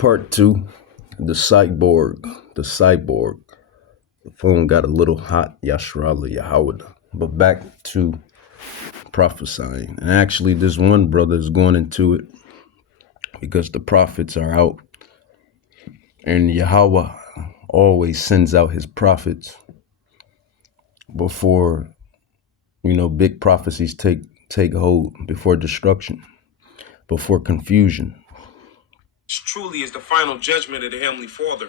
Part two, the cyborg. The cyborg. The phone got a little hot, Yashrala Yahweh. But back to prophesying. And actually, this one brother is going into it because the prophets are out. And Yahweh always sends out his prophets before, big prophecies take hold, before destruction, before confusion. Truly is the final judgment of the Heavenly Father.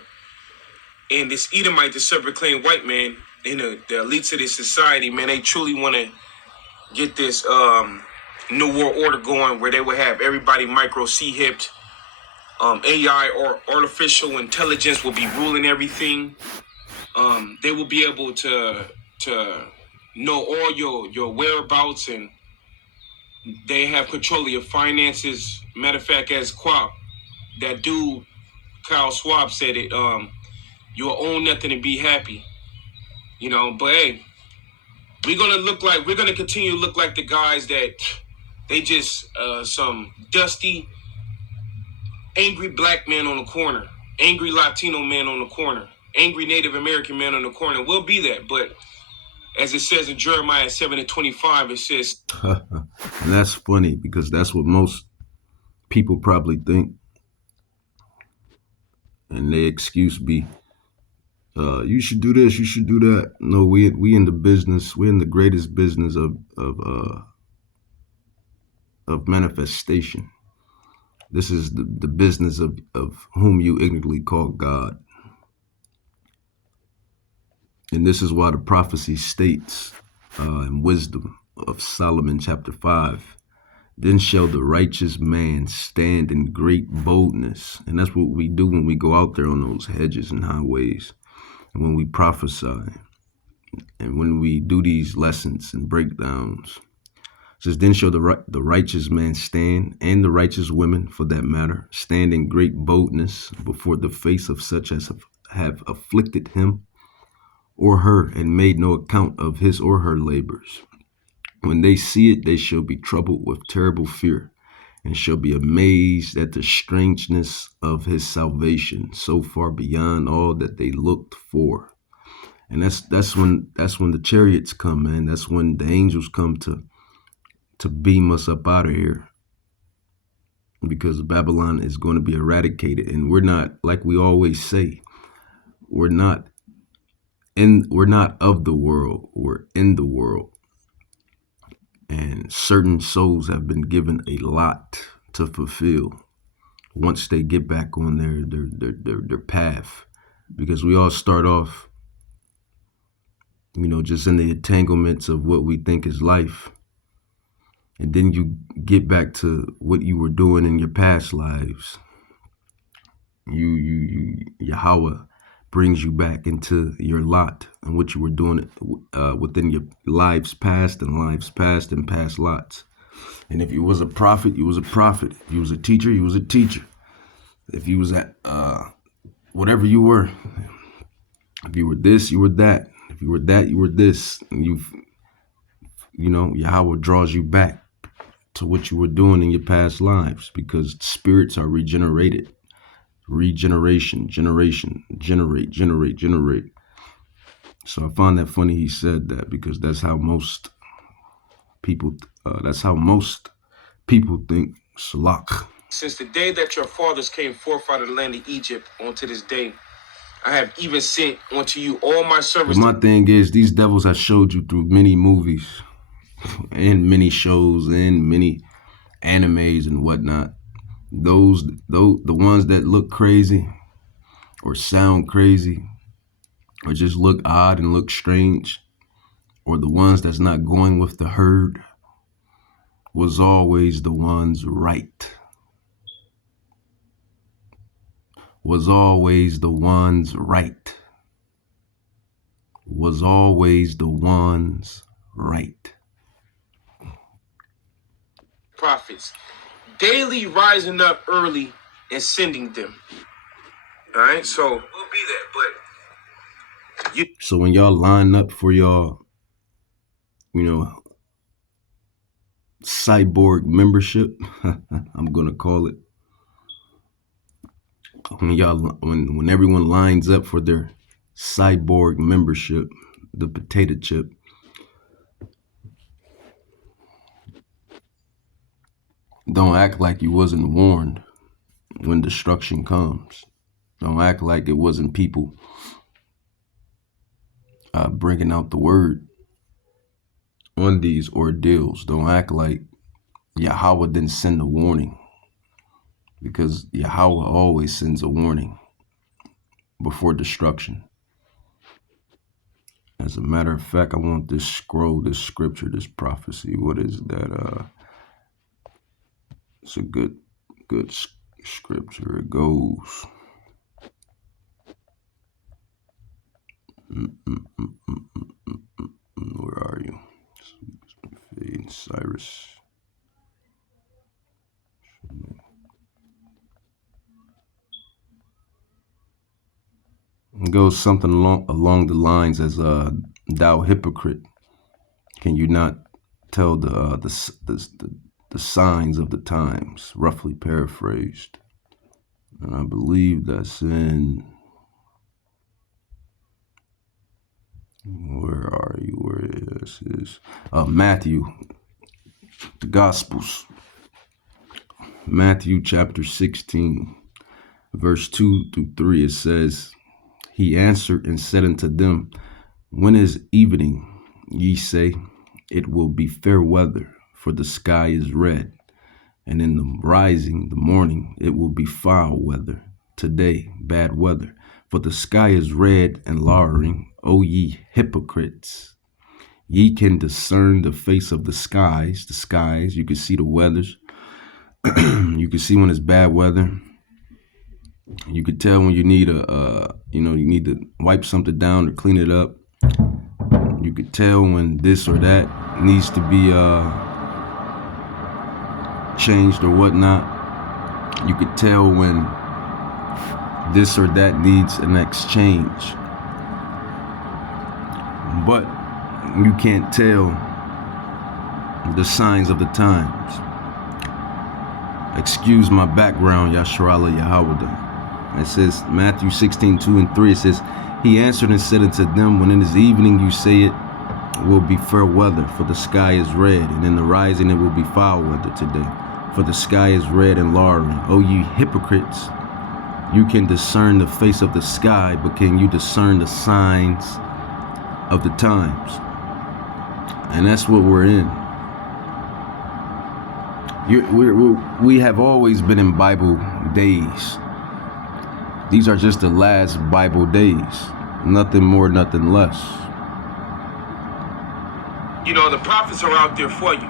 And this Edomite, the self-proclaimed white man, the elites of this society, man, they truly want to get this new world order going where they would have everybody micro C-hipped. AI or artificial intelligence will be ruling everything. They will be able to know all your whereabouts, and they have control of your finances. Matter of fact, as Quap, that dude, Kyle Schwab said it, you'll own nothing and be happy. But hey, we're gonna continue to look like the guys that they just some dusty, angry black man on the corner, angry Latino man on the corner, angry Native American man on the corner. We'll be that, but as it says in Jeremiah 7:25, it says, And that's funny because that's what most people probably think. And their excuse be, you should do this, you should do that. No, we in the business, we're in the greatest business of manifestation. This is the business of whom you ignorantly call God. And this is why the prophecy states in Wisdom of Solomon chapter 5, then shall the righteous man stand in great boldness. And that's what we do when we go out there on those hedges and highways, and when we prophesy, and when we do these lessons and breakdowns. It says, then shall the righteous man stand, and the righteous women, for that matter, stand in great boldness before the face of such as have afflicted him or her, and made no account of his or her labors. When they see it, they shall be troubled with terrible fear, and shall be amazed at the strangeness of his salvation, so far beyond all that they looked for. And that's when the chariots come, man. That's when the angels come to beam us up out of here, because Babylon is going to be eradicated. And we're not, like we always say, we're not of the world, we're in the world. And certain souls have been given a lot to fulfill once they get back on their path, because we all start off, just in the entanglements of what we think is life. And then you get back to what you were doing in your past lives. Yahweh brings you back into your lot and what you were doing within your lives past and past lots. And if you was a prophet, you was a prophet. If you was a teacher, you was a teacher. If you was at whatever you were, if you were this, you were that. If you were that, you were this. And Yahweh draws you back to what you were doing in your past lives, because spirits are regenerated. Regeneration, generation, generate. So I find that funny he said that, because that's how most people think. Salak. Since the day that your fathers came forth out of the land of Egypt unto this day, I have even sent unto you all my servants. But my thing is, these devils have showed you through many movies and many shows and many animes and whatnot. Those the ones that look crazy or sound crazy or just look odd and look strange, or the ones that's not going with the herd, was always the ones right. Was always the ones right. Was always the ones right. Prophets, daily rising up early and sending them. All right, so we'll be that. But so when y'all line up for y'all, cyborg membership, I'm gonna call it. when everyone lines up for their cyborg membership, the potato chip, don't act like you wasn't warned when destruction comes. Don't act like it wasn't people bringing out the word on these ordeals. Don't act like Yahweh didn't send a warning, because Yahweh always sends a warning before destruction. As a matter of fact, I want this scroll, this scripture, this prophecy. What is that? It's a good scripture. It goes. Where are you? Cyrus. It goes something along the lines as thou hypocrite, can you not tell the signs of the times? Roughly paraphrased, and I believe that's in. Where are you? Where is Matthew? The Gospels. Matthew chapter 16, verse 2-3. It says, He answered and said unto them, When is evening? Ye say, It will be fair weather, for the sky is red. And in the rising, the morning, it will be foul weather. Today, bad weather, for the sky is red and lowering. O ye hypocrites! Ye can discern the face of the skies. You can see the weathers. You can see when it's bad weather. You could tell when you need you need to wipe something down or clean it up. You could tell when this or that needs to be changed or whatnot. You could tell when this or that needs an exchange. But you can't tell the signs of the times. Excuse my background, Yasharala Yahweh. It says, Matthew 16:2-3, it says, He answered and said unto them, When it is evening, you say it will be fair weather, for the sky is red, and in the rising it will be foul weather today, for the sky is red and lowering. O ye hypocrites, you can discern the face of the sky, but can you discern the signs of the times? And that's what we're in. We have always been in Bible days. These are just the last Bible days. Nothing more, nothing less. You know, the prophets are out there for you.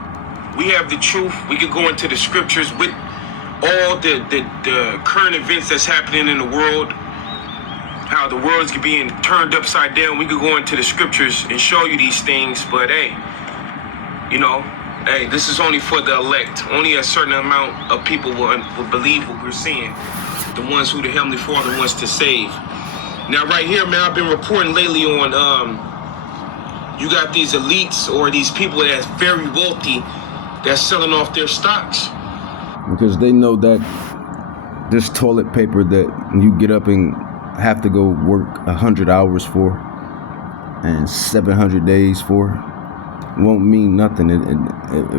We have the truth. We could go into the scriptures with all the current events that's happening in the world, how the world's being turned upside down. We could go into the scriptures and show you these things, but hey, this is only for the elect. Only a certain amount of people will believe what we're seeing. The ones who the Heavenly Father wants to save. Now, right here, man, I've been reporting lately on, you got these elites or these people that's very wealthy that's selling off their stocks. Because they know that this toilet paper that you get up and have to go work 100 hours for and 700 days for won't mean nothing. It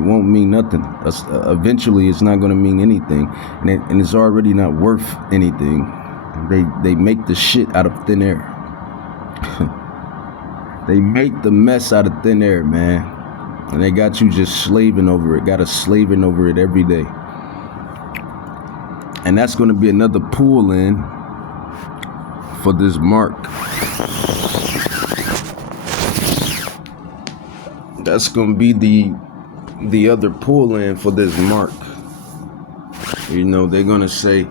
won't mean nothing. Eventually, it's not going to mean anything, and it's already not worth anything. They make the shit out of thin air. They make the mess out of thin air, man, and they got you just slaving over it. Got us slaving over it every day, and that's going to be another pull in for this mark. That's going to be the other pull in for this mark. They're going to say,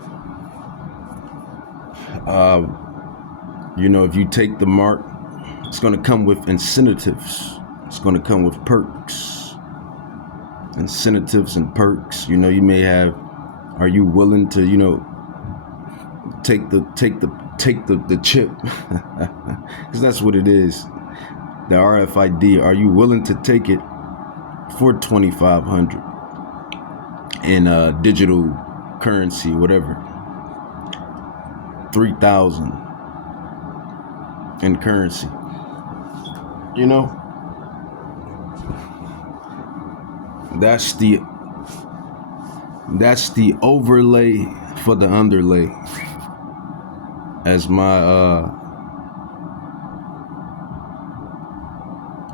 if you take the mark, it's going to come with incentives. It's going to come with perks. Incentives and perks. You may have, are you willing to, take the chip? Because that's what it is. The RFID, are you willing to take it for $2,500 in digital currency, whatever? 3,000 in currency. You know, that's the overlay for the underlay, as my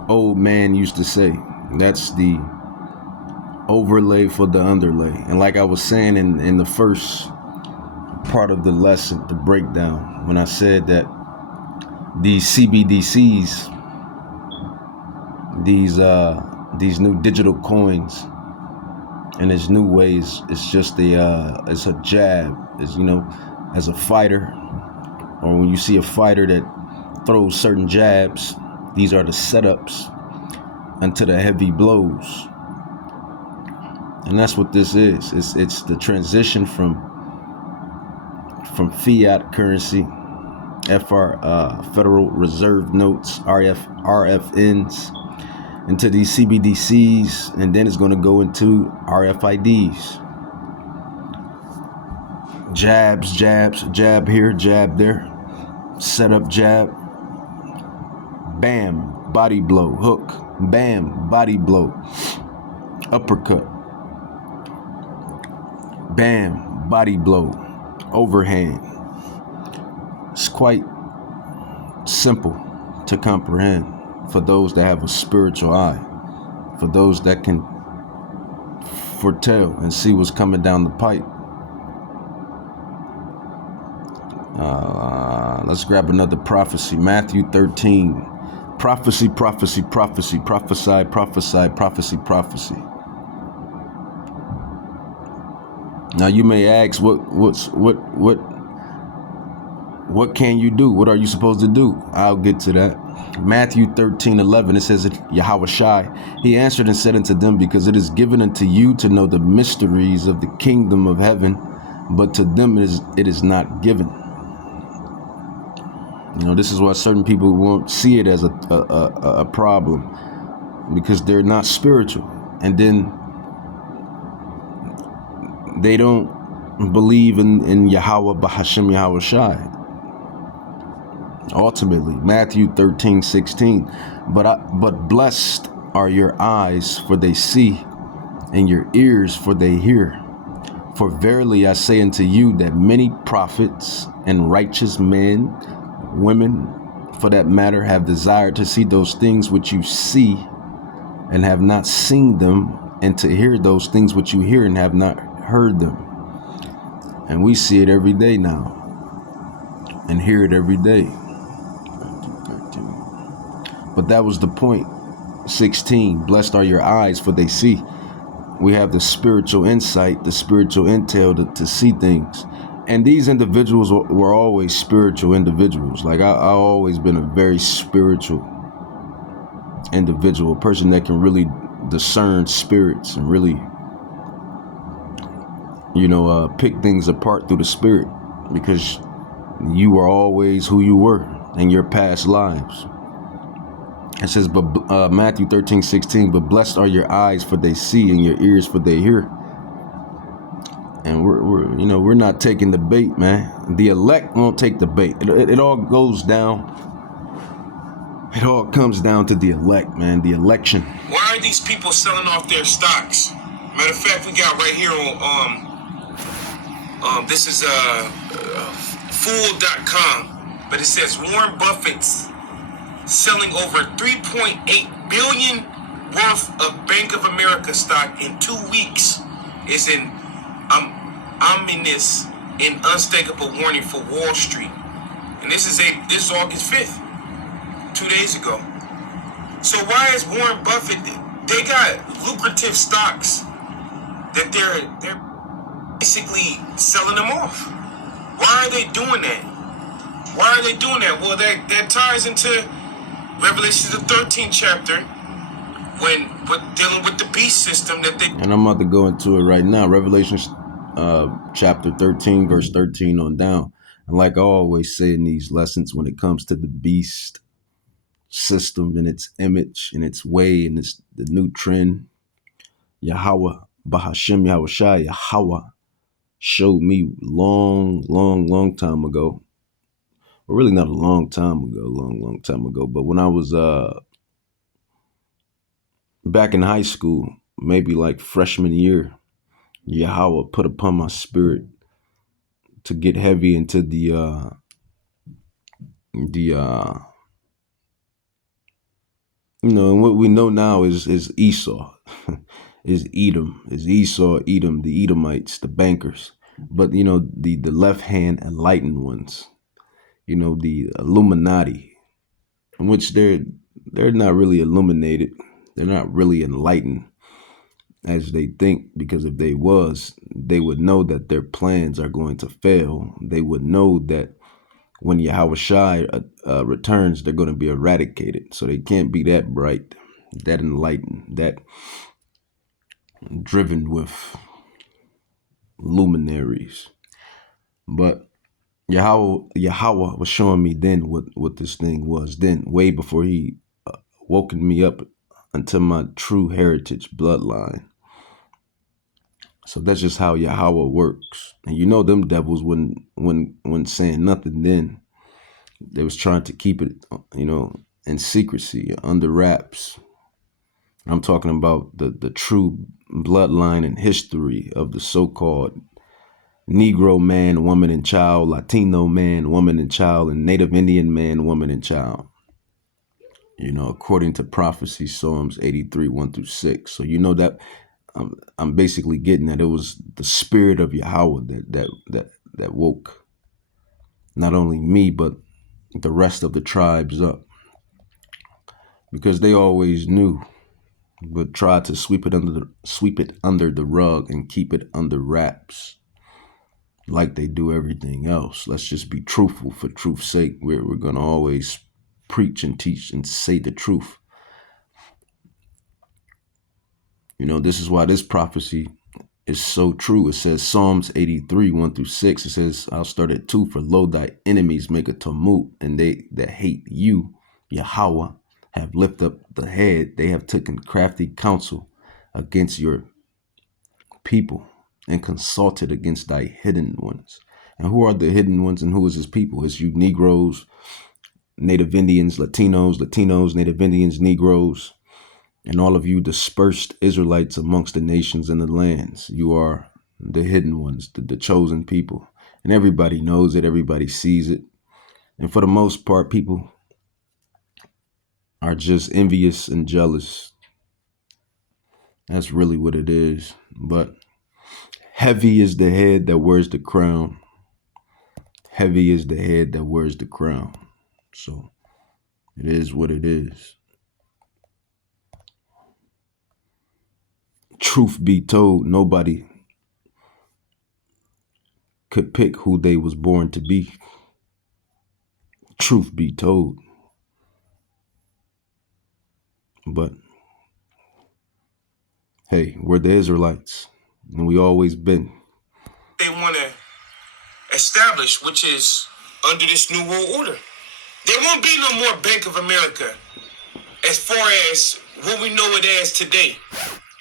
old man used to say. That's the overlay for the underlay. And like I was saying in the first part of the lesson, the breakdown, when I said that these CBDCs, these new digital coins and these new ways, it's just it's a jab. It's, you know, as a fighter, or when you see a fighter that throws certain jabs, these are the setups unto the heavy blows. And that's what this is. It's the transition from fiat currency, Federal Reserve Notes, RFNs, into these CBDCs, and then it's going to go into RFIDs. Jabs, jab here, jab there, setup, jab, bam, body blow, hook, bam, body blow, uppercut, bam, body blow, overhand. It's quite simple to comprehend for those that have a spiritual eye, for those that can foretell and see what's coming down the pipe. Let's grab another prophecy. Matthew 13. Prophecy, prophecy, prophecy, prophesy, prophesy, prophecy, prophecy. Now you may ask, what can you do? What are you supposed to do? I'll get to that. Matthew 13:11, it says, Yahweh Shai, he answered and said unto them, because it is given unto you to know the mysteries of the kingdom of heaven, but to them it is not given. You know, this is why certain people won't see it as a problem, because they're not spiritual. And then they don't believe in Yahweh Bahashem Yahweh Shai. Ultimately, Matthew 13:16, but blessed are your eyes, for they see, and your ears, for they hear. For verily I say unto you that many prophets and righteous men, women, for that matter, have desired to see those things which you see and have not seen them, and to hear those things which you hear and have not heard them. And we see it every day now and hear it every day. But that was the point. 16, blessed are your eyes, for they see. We have the spiritual insight, the spiritual intel to see things. And these individuals were always spiritual individuals. Like I've always been a very spiritual individual, a person that can really discern spirits and really, pick things apart through the spirit, because you were always who you were in your past lives. It says, but Matthew 13:16, but blessed are your eyes, for they see, and your ears, for they hear. And we're not taking the bait, man. The elect won't take the bait. It all goes down. It all comes down to the elect, man. The election. Why are these people selling off their stocks? Matter of fact, we got right here on this is fool.com, but it says Warren Buffett's selling over $3.8 billion worth of Bank of America stock in 2 weeks is an ominous and unmistakable warning for Wall Street. And this is August 5th, 2 days ago. So why is Warren Buffett? They got lucrative stocks that they're basically selling them off. Why are they doing that? Well, that ties into Revelation, the 13th chapter, when dealing with the beast system that they. And I'm about to go into it right now. Revelation chapter 13, verse 13 on down. And like I always say in these lessons, when it comes to the beast system and its image and its way and its the new trend, Yahweh Bahashem Yahweh Shai, Yahweh showed me long time ago Well, really not a long time ago, long time ago. But when I was back in high school, maybe like freshman year, Yahweh put upon my spirit to get heavy into the and what we know now is Esau, is Edom, is Esau, Edom, the Edomites, the bankers. But the left hand enlightened ones, the Illuminati, in which they're not really illuminated, they're not really enlightened as they think, because if they was, they would know that their plans are going to fail. They would know that when Yahweh Shai returns, they're going to be eradicated. So they can't be that bright, that enlightened, that driven with luminaries. But Yahweh was showing me then what this thing was then, way before he woken me up unto my true heritage bloodline. So that's just how Yahweh works. And them devils when saying nothing then. They was trying to keep it, in secrecy, under wraps. I'm talking about the true bloodline and history of the so-called Negro man, woman, and child, Latino man, woman, and child, and Native Indian man, woman, and child. According to prophecy, Psalms 83, 1-6. So that I'm basically getting that it was the spirit of Yahweh that woke not only me but the rest of the tribes up, because they always knew, but tried to sweep it under the rug and keep it under wraps, like they do everything else. Let's just be truthful for truth's sake. We're gonna always preach and teach and say the truth. This is why this prophecy is so true. It says Psalms 83, 1-6. It says, I'll start at 2. For lo, thy enemies make a tumult, and they that hate you, Yahweh, have lifted up the head. They have taken crafty counsel against your people and consulted against thy hidden ones. And who are the hidden ones and who is his people? It's you Negroes, Native Indians, Latinos, Native Indians, Negroes, and all of you dispersed Israelites amongst the nations and the lands. You are the hidden ones, the chosen people. And everybody knows it, everybody sees it. And for the most part, people are just envious and jealous. That's really what it is. But heavy is the head that wears the crown. Heavy is the head that wears the crown. So it is what it is. Truth be told, nobody could pick who they was born to be. Truth be told. But hey, we're the Israelites, and we always been. They want to establish, which is under this new world order. There won't be no more Bank of America as far as what we know it as today.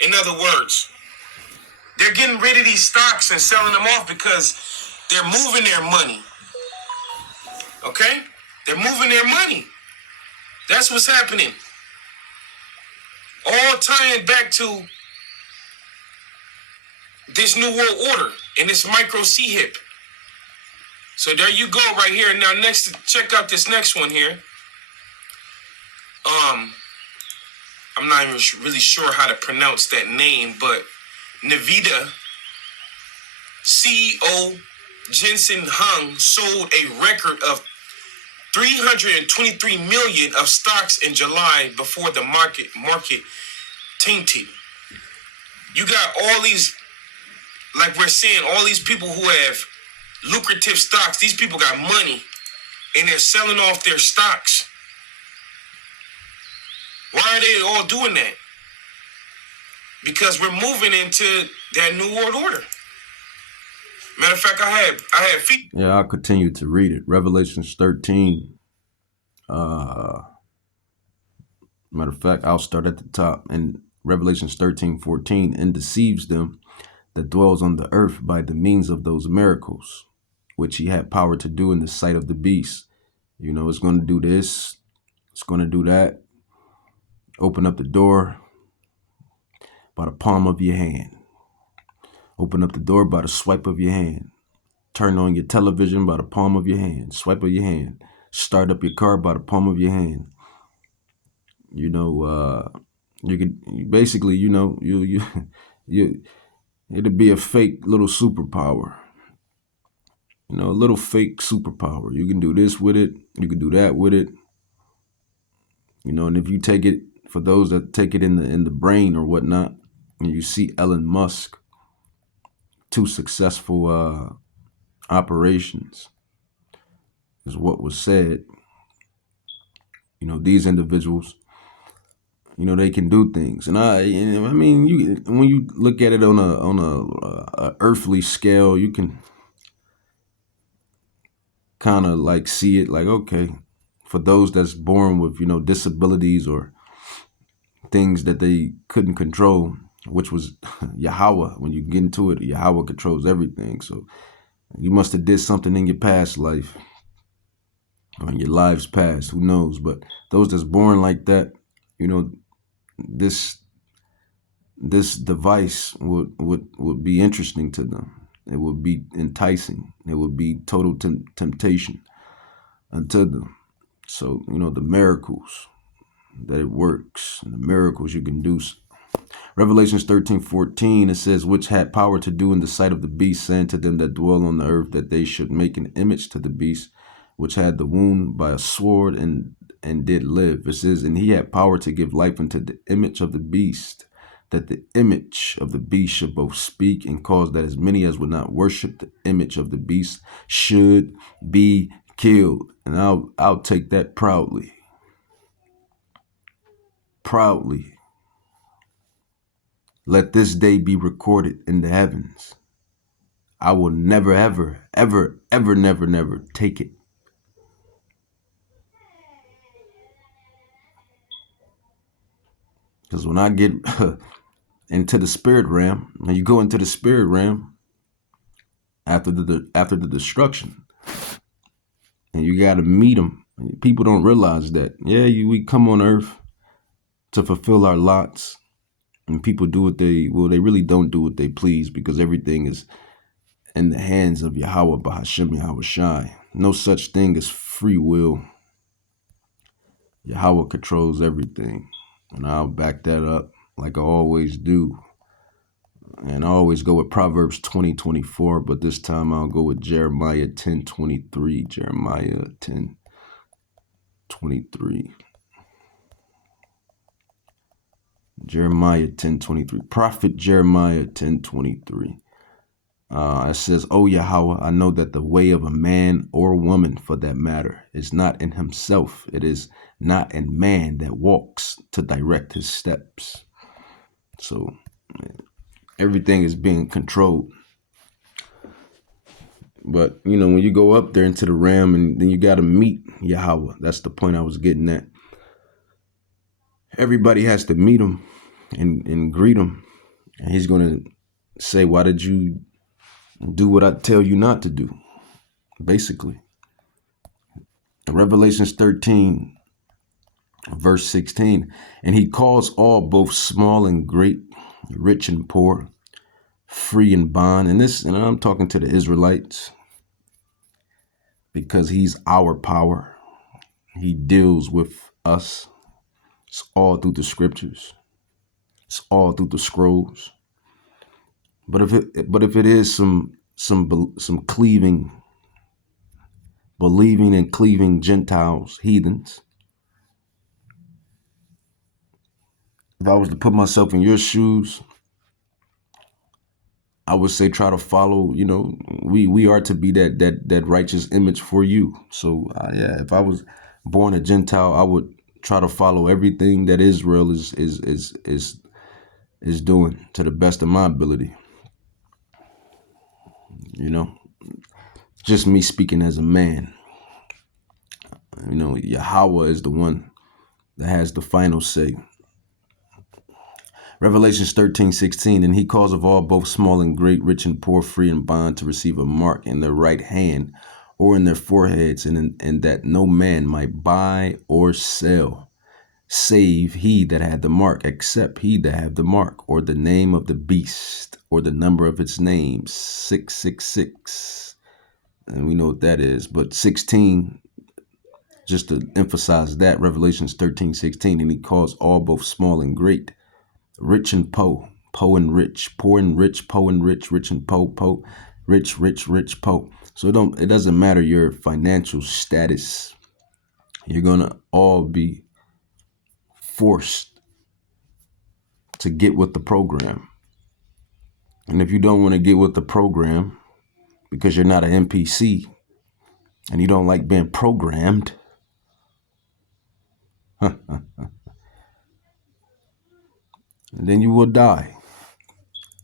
In other words, they're getting rid of these stocks and selling them off because they're moving their money. Okay? They're moving their money. That's what's happening. All tying back to this new world order and this micro C-hip. So there you go right here. Now next, check out this next one here. I'm not even really sure how to pronounce that name, but Nvidia CEO Jensen Hung sold a record of 323 million of stocks in July before the market tainted. You got all these, like we're saying, all these people who have lucrative stocks. These people got money and they're selling off their stocks. Why are they all doing that? Because we're moving into that new world order. Matter of fact, I had feet. Yeah, I'll continue to read it. Revelations 13. Matter of fact, I'll start at the top. And Revelations 13:14, and deceives them that dwells on the earth by the means of those miracles, which he had power to do in the sight of the beast, You know, it's going to do this. It's going to do that. Open up the door by the palm of your hand. Open up the door by the swipe of your hand. Turn on your television by the palm of your hand. Swipe of your hand. Start up your car by the palm of your hand. You know, you could basically, you it'd be a fake little superpower. You know, a little fake superpower. You can do this with it. You can do that with it. You know, and if you take it, for those that take it in the brain or whatnot, and you see Elon Musk, two successful operations is what was said. You know, these individuals, you know, they can do things, and I mean, when you look at it on a earthly scale, you can kind of like see it like, okay, for those that's born with, you know, disabilities or things that they couldn't control, which was Yahweh. When you get into it, Yahweh controls everything. So you must have did something in your past life or in your lives past, who knows? But those that's born like that, you know, this device would be interesting to them. It would be enticing. It would be total temptation unto them. So, you know, the miracles that it works and the miracles you can do. Revelations 13:14, it says, which had power to do in the sight of the beast, saying to them that dwell on the earth that they should make an image to the beast, which had the wound by a sword and did live. It says, and he had power to give life unto the image of the beast, that the image of the beast should both speak and cause that as many as would not worship the image of the beast should be killed. And I'll take that proudly. Proudly. Let this day be recorded in the heavens. I will never, ever, ever, ever, never, never take it. Because when I get into the spirit realm, and you go into the spirit realm after the destruction, and you got to meet them. People don't realize that. Yeah, we come on earth to fulfill our lots, and people do what they really don't do what they please, because everything is in the hands of Yahweh Bahashem Yahweh Shai. No such thing as free will. Yahweh controls everything. And I'll back that up like I always do. And I always go with Proverbs 20:24, but this time I'll go with Jeremiah 10:23. Jeremiah 10:23. Jeremiah 10:23. Prophet Jeremiah 10:23. It says, "O Yahweh, I know that the way of a man or woman, for that matter, is not in himself. It is not in man that walks to direct his steps." So everything is being controlled. But, you know, when you go up there into the realm, and then you got to meet Yahweh. That's the point I was getting at. Everybody has to meet him and greet him. And he's going to say, why did you do what I tell you not to do? Basically. Revelations 13, verse 16. And he calls all, both small and great, rich and poor, free and bond. And I'm talking to the Israelites, because he's our power. He deals with us. It's all through the scriptures. It's all through the scrolls. But if it is some cleaving, believing and cleaving Gentiles, heathens, if I was to put myself in your shoes, I would say try to follow. You know, we are to be that righteous image for you. So yeah, if I was born a Gentile, I would try to follow everything that Israel is doing to the best of my ability. You know, just me speaking as a man. You know, Yahweh is the one that has the final say. Revelations 13:16, and he calls of all, both small and great, rich and poor, free and bond, to receive a mark in their right hand or in their foreheads, and that no man might buy or sell, save he that had the mark, except he that had the mark, or the name of the beast, or the number of its name, 666. And we know what that is. But 16, just to emphasize that, Revelations 13:16, and he calls all, both small and great, rich and poor, poor and rich, poor and rich, poor and rich, rich and poor, rich, rich, rich, poor. So it doesn't matter your financial status. You're gonna all be forced to get with the program. And if you don't want to get with the program because you're not an NPC and you don't like being programmed, then you will die.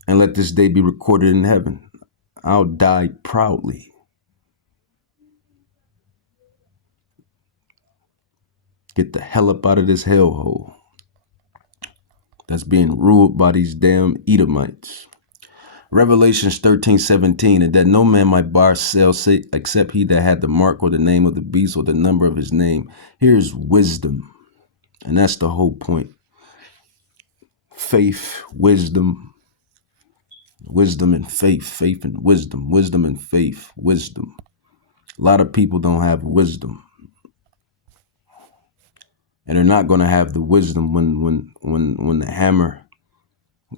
And let this day be recorded in heaven. I'll die proudly. Get the hell up out of this hellhole that's being ruled by these damn Edomites. Revelations 13:17, and that no man might buy or sell except he that had the mark or the name of the beast or the number of his name. Here's wisdom. And that's the whole point. Faith, wisdom, wisdom and faith, faith and wisdom, wisdom and faith, wisdom. A lot of people don't have wisdom. And they're not going to have the wisdom when the hammer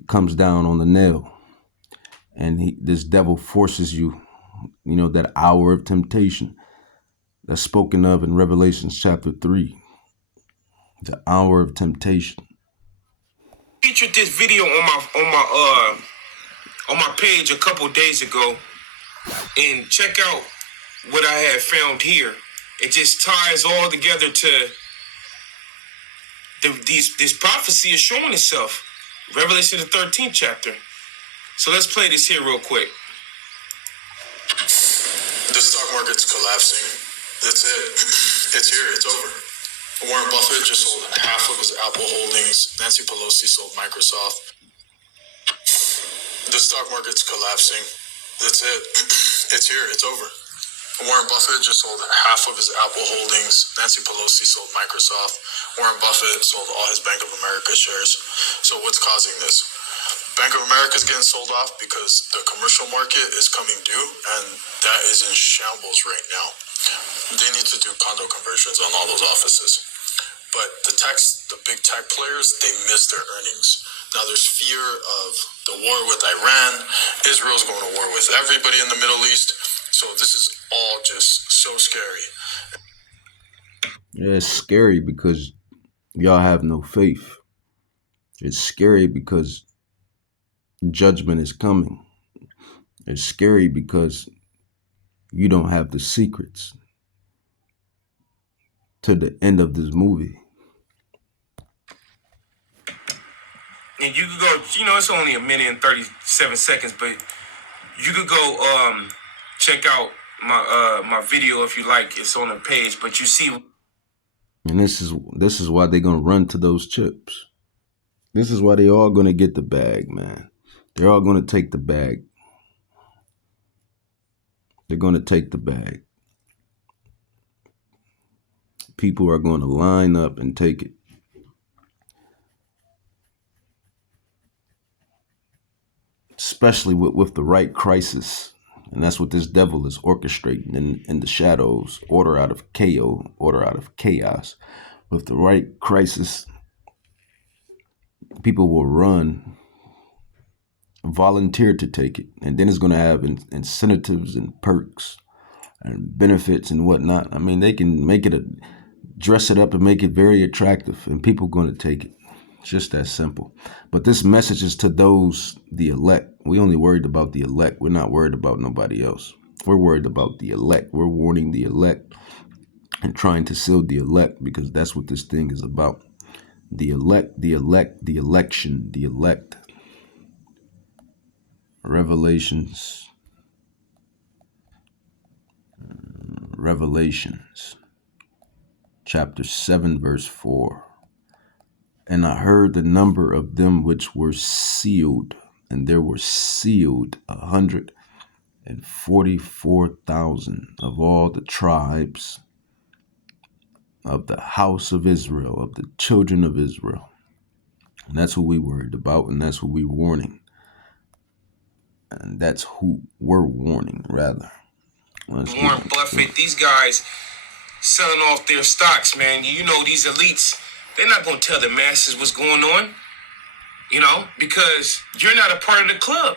comes down on the nail and this devil forces you, that hour of temptation that's spoken of in Revelation chapter 3, the hour of temptation. Featured this video on my page a couple days ago, and check out what I have found here. It just ties all together to this prophecy is showing itself. Revelation the 13th chapter. So let's play this here real quick. The stock market's collapsing. That's it. It's here. It's over. Warren Buffett just sold half of his Apple holdings. Nancy Pelosi sold Microsoft. The stock market's collapsing. That's it. It's here. It's over. Warren Buffett just sold half of his Apple holdings. Nancy Pelosi sold Microsoft. Warren Buffett sold all his Bank of America shares. So what's causing this? Bank of America is getting sold off because the commercial market is coming due, and that is in shambles right now. They need to do condo conversions on all those offices. But the big tech players, they miss their earnings. Now there's fear of the war with Iran. Israel's going to war with everybody in the Middle East. So this is all just so scary. Yeah, it's scary because y'all have no faith. It's scary because judgment is coming. It's scary because you don't have the secrets to the end of this movie. And you could go, it's only a minute and 37 seconds, but you could go check out my video if you like. It's on the page, but you see. And this is why they're gonna run to those chips. This is why they all gonna get the bag, man. They're all gonna take the bag. They're gonna take the bag. People are going to line up and take it. Especially with the right crisis. And that's what this devil is orchestrating in the shadows. Order out of chaos, order out of chaos. With the right crisis, people will run, volunteer to take it. And then it's going to have incentives and perks and benefits and whatnot. I mean, they can dress it up and make it very attractive, and people are going to take it. It's just that simple. But this message is to those, the elect. We only worried about the elect. We're not worried about nobody else. We're worried about the elect. We're warning the elect and trying to seal the elect, because that's what this thing is about. The elect, the elect, the election, the elect. Revelations chapter 7 verse 4. And I heard the number of them which were sealed, and there were sealed 144,000 and 44,000 of all the tribes of the house of Israel, of the children of Israel. And that's who we worried about, and that's who we warning. And that's who we're warning, rather. Warren Buffett, these guys selling off their stocks, man. You know, these elites, they're not going to tell the masses what's going on, you know, because you're not a part of the club.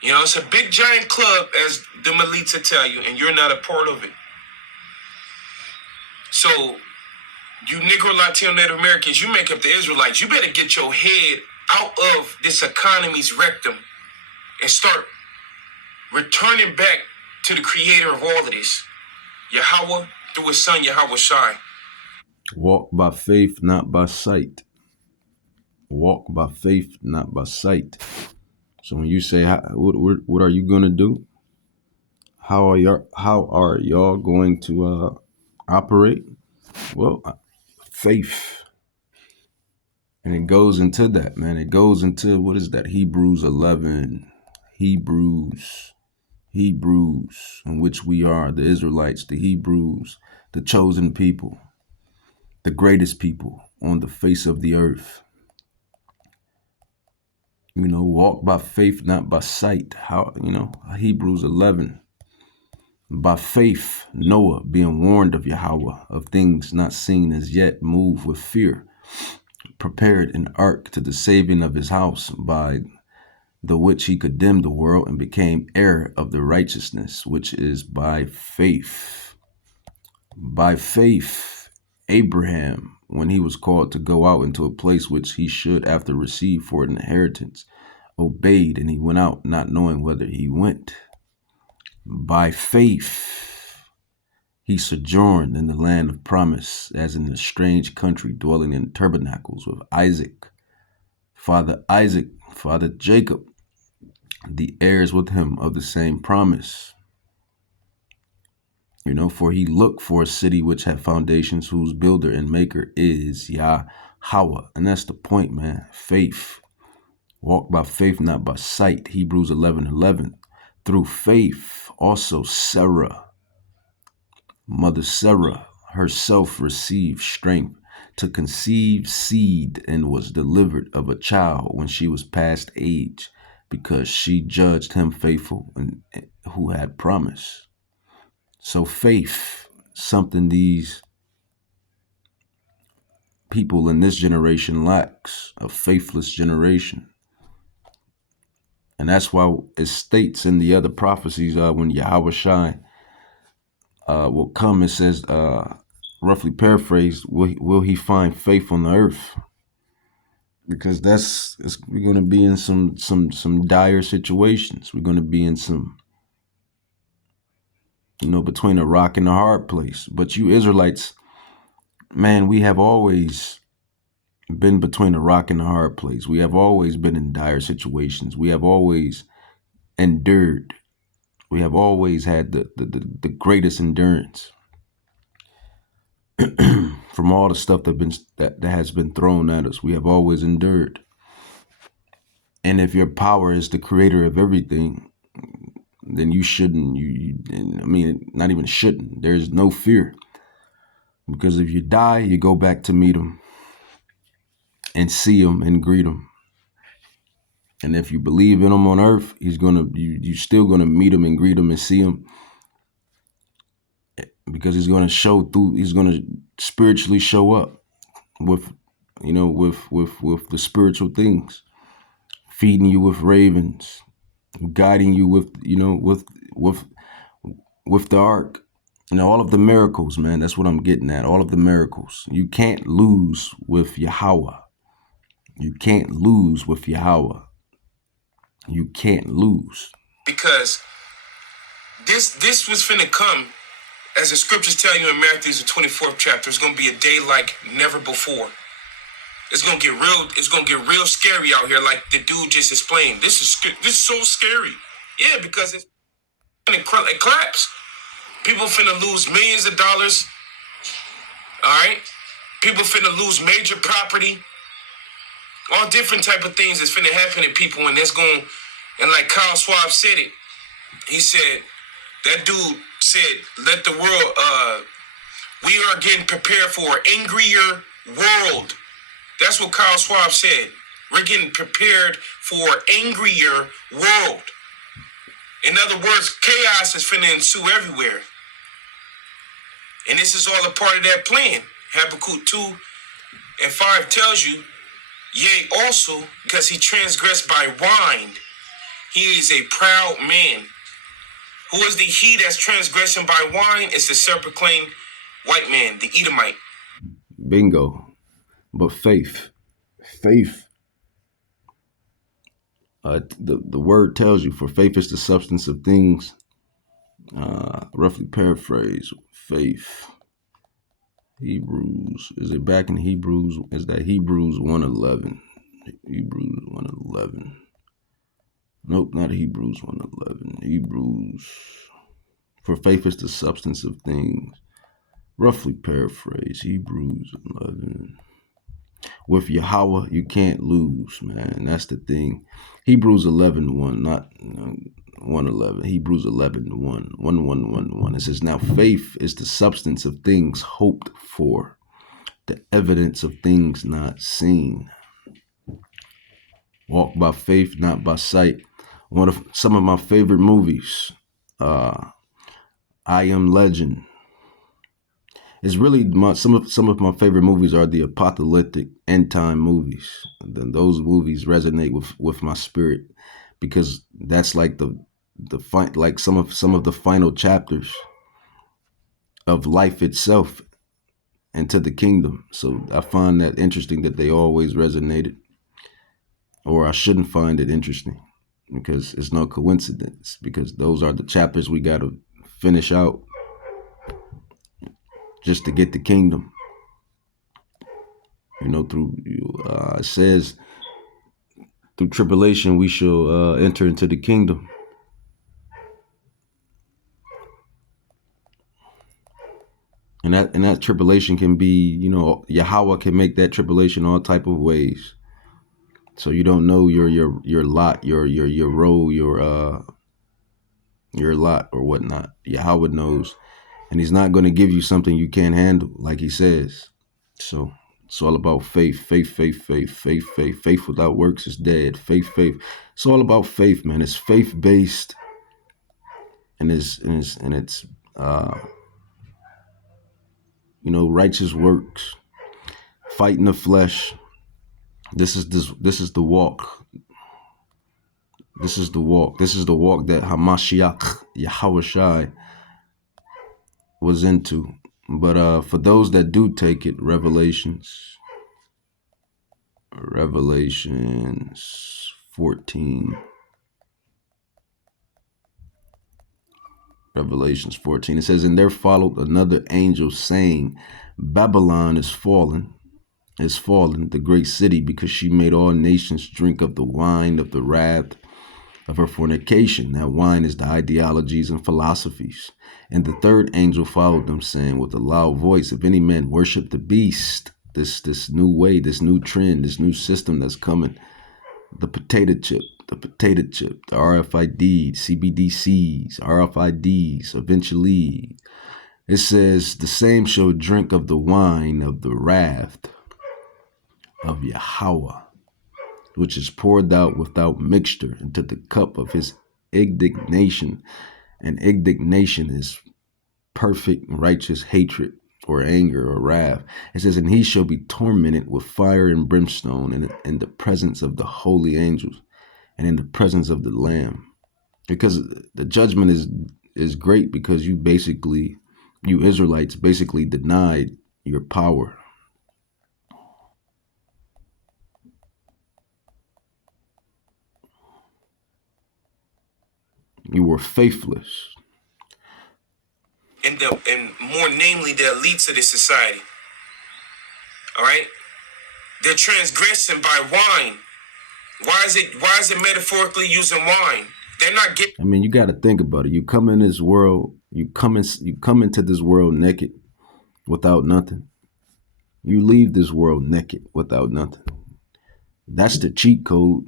You know, it's a big, giant club, as the elites will tell you, and you're not a part of it. So, you Negro, Latino, Native Americans, you make up the Israelites. You better get your head out of this economy's rectum and start returning back to the creator of all of this, Yahweh, through his son, Yahweh Shai. Walk by faith, not by sight. Walk by faith, not by sight. So when you say, what are you going to do? How are y'all going to operate? Well, faith. And it goes into that, man. It goes into, what is that? Hebrews 11. Hebrews, in which we are, the Israelites, the Hebrews, the chosen people, the greatest people on the face of the earth. You know, walk by faith, not by sight. How, you know, Hebrews 11. By faith, Noah, being warned of Yahweh, of things not seen as yet, moved with fear, prepared an ark to the saving of his house, by the which he condemned the world and became heir of the righteousness, which is by faith. By faith, Abraham, when he was called to go out into a place which he should after receive for an inheritance, obeyed, and he went out, not knowing whither he went. By faith, he sojourned in the land of promise, as in a strange country, dwelling in tabernacles with Isaac, father Jacob, the heirs with him of the same promise. You know, for he looked for a city which had foundations, whose builder and maker is Yahweh. And that's the point, man. Faith. Walk by faith, not by sight. Hebrews 11:11. Through faith, also Sarah, Mother Sarah, herself received strength to conceive seed, and was delivered of a child when she was past age, because she judged him faithful and who had promised. So faith, something these people in this generation lacks, a faithless generation. And that's why it states in the other prophecies, when Yahweh Shai will come, it says, roughly paraphrased, will he find faith on the earth? Because we're going to be in some dire situations. We're going to be in some, you know, between a rock and a hard place. But you Israelites, man, we have always been between a rock and a hard place. We have always been in dire situations. We have always endured. We have always had the greatest endurance from all the stuff that has been thrown at us. We have always endured. And if your power is the creator of everything, then you shouldn't, not even shouldn't. There's no fear. Because if you die, you go back to meet him and see him and greet him. And if you believe in him on earth, you're still gonna meet him and greet him and see him, because he's gonna he's gonna spiritually show up with, you know, with the spiritual things, feeding you with ravens, guiding you with, you know, with the ark. You know, all of the miracles, man. That's what I'm getting at. All of the miracles. You can't lose with Yahweh. You can't lose with Yahweh. You can't lose. Because this was finna come, as the scriptures tell you in Matthew, the 24th chapter. It's gonna be a day like never before. It's gonna get real scary out here, like the dude just explained. This is so scary. Yeah, because it collapse. People finna lose millions of dollars. All right, people finna lose major property. All different type of things that's finna happen to people, and that's gonna And like Kyle Schwab said it, he said, that dude said, let the world, we are getting prepared for an angrier world. That's what Kyle Schwab said. We're getting prepared for an angrier world. In other words, chaos is finna ensue everywhere. And this is all a part of that plan. Habakkuk 2:5 tells you, yea, also, because he transgressed by wine, he is a proud man. Who is the he that's transgressing by wine? It's the self-proclaimed white man, the Edomite. Bingo. But faith. The word tells you, for faith is the substance of things. Roughly paraphrase, faith. Hebrews. Is it back in Hebrews? Is that Hebrews 1:11? Hebrews 1:11. Nope, not Hebrews 1:11. Hebrews. For faith is the substance of things. Roughly paraphrase, Hebrews 11. With Yahweh, you can't lose, man. That's the thing. Hebrews 11:1, not 1:11. Hebrews 11:1, 1:1. It says, now faith is the substance of things hoped for, the evidence of things not seen. Walk by faith, not by sight. Some of my favorite movies, I Am Legend. It's really some of my favorite movies are the apocalyptic end time movies. Then those movies resonate with my spirit, because that's like like some of the final chapters of life itself into the kingdom. So I find that interesting that they always resonated, or I shouldn't find it interesting, because it's no coincidence, because those are the chapters we got to finish out just to get the kingdom. It says, through tribulation we shall enter into the kingdom. And that tribulation can be, Yahweh can make that tribulation all type of ways. So you don't know your lot, your role, your lot or whatnot. Yahweh knows. And he's not going to give you something you can't handle, like he says. So it's all about faith. Faith without works is dead. Faith. It's all about faith, man. It's faith based, and it's righteous works. Fighting the flesh. This is the walk. This is the walk. This is the walk that Hamashiach, Yahushai, was into. But for those that do take it, Revelations 14. Revelations 14. It says, and there followed another angel saying, Babylon is fallen, the great city, because she made all nations drink of the wine of the wrath of her fornication. That wine is the ideologies and philosophies. And the third angel followed them, saying with a loud voice, if any man worship the beast, this new way, this new trend, this new system that's coming, the potato chip, the RFID, CBDCs, RFIDs, eventually, it says, the same shall drink of the wine of the wrath of Yahweh, which is poured out without mixture into the cup of his indignation. And indignation is perfect righteous hatred or anger or wrath. It says, and he shall be tormented with fire and brimstone in the presence of the holy angels and in the presence of the Lamb. Because the judgment is great, because you Israelites basically denied your power. You were faithless. And more namely, the elites of this society. All right? They're transgressing by wine. Why is it metaphorically using wine? They're not getting. I mean, you got to think about it. You come in this world, you come into this world naked, without nothing. You leave this world naked, without nothing. That's the cheat code.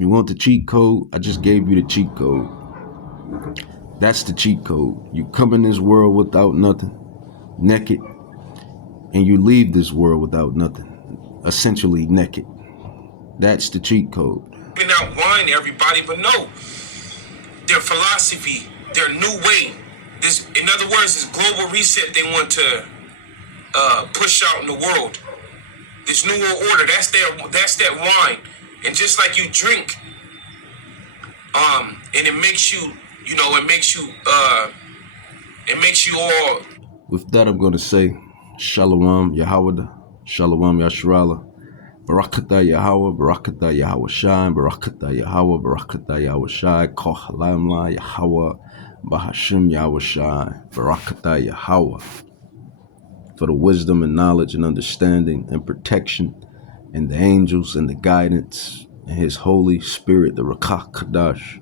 You want the cheat code? I just gave you the cheat code. That's the cheat code. You come in this world without nothing, naked, and you leave this world without nothing, essentially naked. That's the cheat code. Giving out wine to everybody, but no, their philosophy, their new way. This, in other words, this global reset they want to push out in the world. This new world order, that's that wine. And just like you drink, and it makes you, it makes you all. With that, I'm going to say, Shalom Yahweh, Shalom Yashrala, Barakatah Yahweh, Barakatah Yahweh Shai, Barakatah Yahweh, Barakatah Yahweh Shai, Koch Lamla Yahweh, Bahashim Yahweh Shai, Barakatah Yahweh, for the wisdom and knowledge and understanding and protection and the angels and the guidance and his Holy Spirit, the Rakach Kadash.